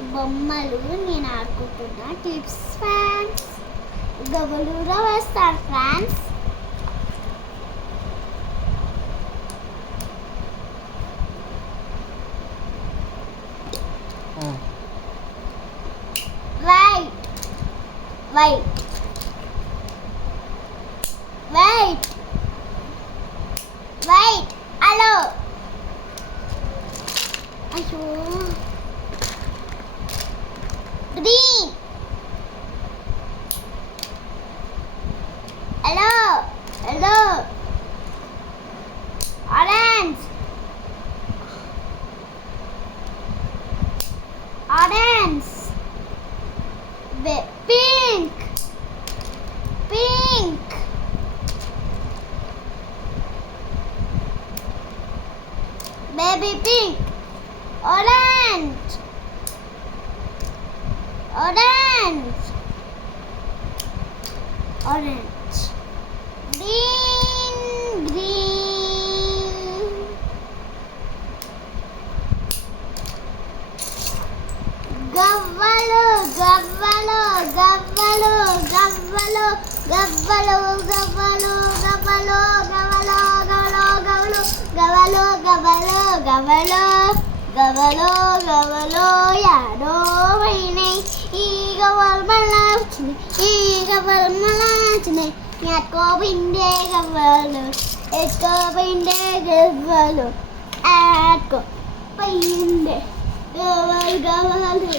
ఈ బొమ్మలు నేను ఆడుకుంటున్నా టిప్స్ ఫ్యాన్స్ గబలుగా వేస్తాను fans Wait. Hello. Ayo. Green. Hello. Orange. Pink. Baby pink. Orange. Green. Gavalo. యాడో వైనై ఈగ వల్మలాచిని యాకో పిండే గవ్వలు ఎక్కో పిండే గవ్వలు ఆకో పిండే గవ్వలు